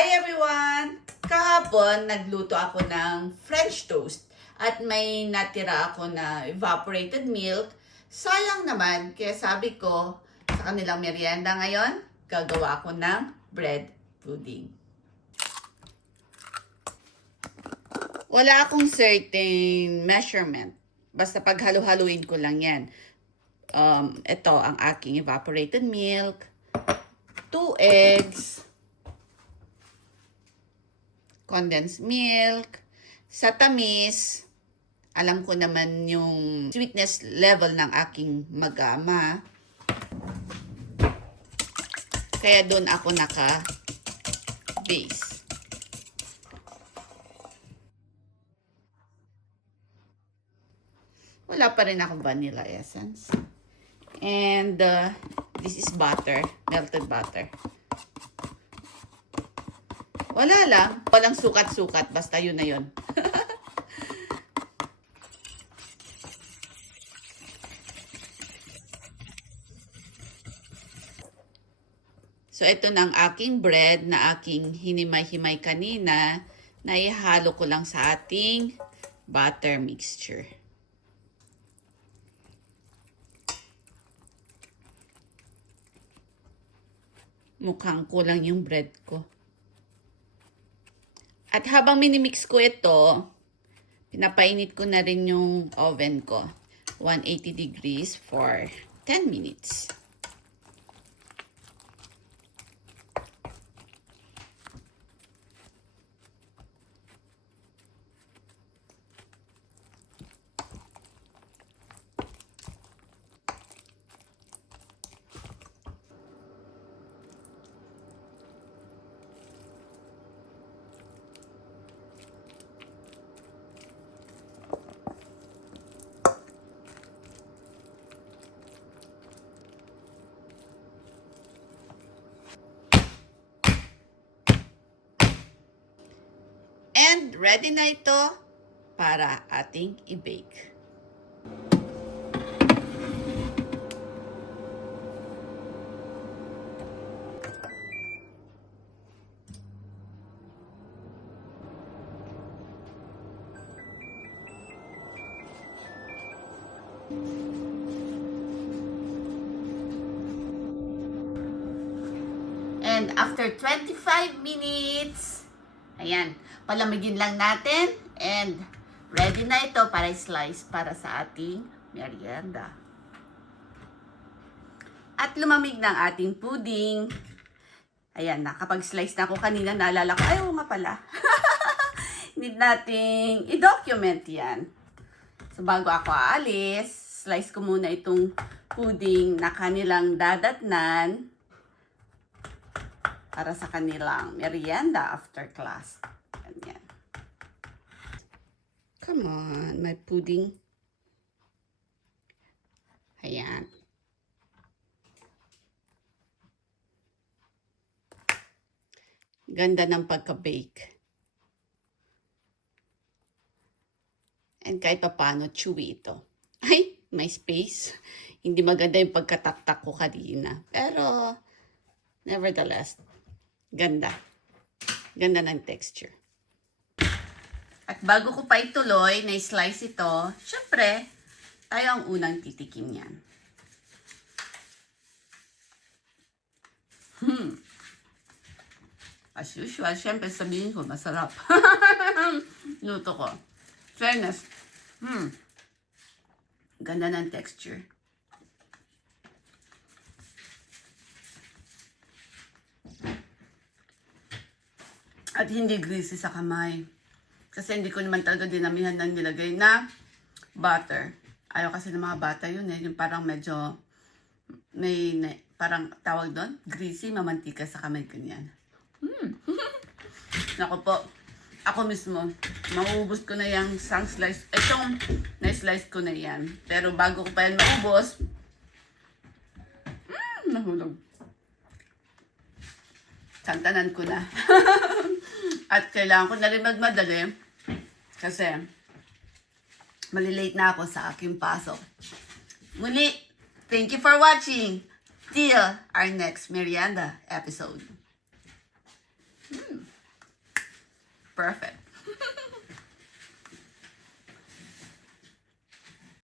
Hi everyone! Kahapon, nagluto ako ng French toast at may natira ako na evaporated milk. Sayang naman, kaya sabi ko sa kanilang merienda ngayon, gagawa ako ng bread pudding. Wala akong certain measurement. Basta paghalo-haluin ko lang yan. Ito ang aking evaporated milk, 2 eggs, condensed milk. Sa tamis, alam ko naman yung sweetness level ng aking mag-ama. Kaya doon ako naka-base. Wala pa rin akong vanilla essence. And this is butter, melted butter. Wala lang. Walang sukat-sukat. Basta yun na yun. So, ito na ang aking bread na aking hinimay-himay kanina na ihalo ko lang sa ating butter mixture. Mukhang kulang yung bread ko. At habang minimix ko ito, pinapainit ko na rin yung oven ko. 180 degrees for 10 minutes. And ready na ito para ating i-bake. And after 25 minutes, ayan, palamigin lang natin and ready na ito para i-slice para sa ating merienda. At lumamig na ang ating pudding. Ayan, nakapag-slice na ako kanina, naalala ko, ayaw nga pala. Need nating i-document yan. So bago ako aalis, slice ko muna itong pudding na kanilang dadatnan para sa kanilang merienda after class. Ganyan. Come on, my pudding. Ayan. Ganda ng pagka-bake. And kahit pa paano, chewy ito. Ay, may space. Hindi maganda yung pagkataktak ko kanina. Pero, nevertheless, ganda. Ganda ng texture. At bago ko pa ituloy na i-slice ito, syempre, tayo ang unang titikim niyan. As usual, syempre sabihin ko, masarap. Luto ko. Fairness. Ganda ng texture. At hindi greasy sa kamay. Kasi hindi ko naman talaga dinamihan ng nilagay na butter. Ayaw kasi ng mga bata yun eh. Yung parang medyo, parang tawag doon, greasy, mamantika sa kamay ganyan. Naku po, ako mismo, maubos ko na yung isang slice. Itong na-slice ko na yan. Pero bago ko pa yan maubos, nahulog. Santanan ko na. At kailangan ko na rin magmadali kasi malilate na ako sa aking pasok. Muli, thank you for watching. Till our next merienda episode. Perfect.